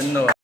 ধন্যবাদ